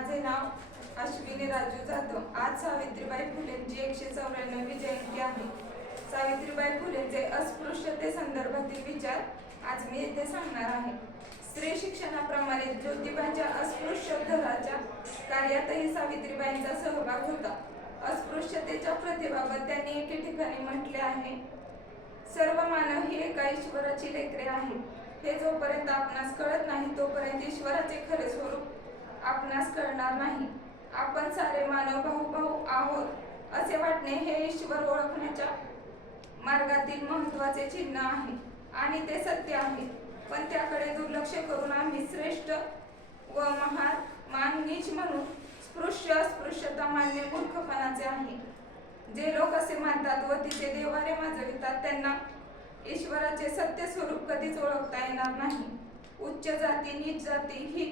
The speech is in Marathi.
नाव अश्विनी राजू जाधव. आज सावित्रीबाई फुलेंची एकशे चौऱ्याण्णवी जयंती आहे. सावित्रीबाई फुलेंचे अस्पृश्यते संदर्भातील विचार आज मी येथे सांगणार आहे. स्त्री शिक्षणाप्रमाणे जोतिबांच्या अस्पृश्य धराच्या कार्यातही सावित्रीबाईंचा सहभाग होता. अस्पृश्यतेच्या प्रथेबाबत त्यांनी एके ठिकाणी म्हटले आहे सर्व मानव ही एका ईश्वराची लेकरे आहे. हे जोपर्यंत आपणास कळत नाही तोपर्यंत ईश्वराचे खरे स्वरूप आपणास कळणार नाही. आपण सारे मानव भाऊ भाऊ आहोत असे वाटणे हे ईश्वर ओळखण्याच्या मार्गातील महत्त्वाचे चिन्ह आहे आणि ते सत्य आहे. पण त्याकडे दुर्लक्ष करून आम्ही श्रेष्ठ व महान मान नीच म्हणून स्पृश्य अस्पृश्यता मान्य मूर्खपणाचे आहे. जे लोक असे मानतात व तिचे देवारे माजवितात त्यांना ईश्वराचे सत्य स्वरूप कधीच ओळखता येणार नाही. उच्च जाती नीच जाती ही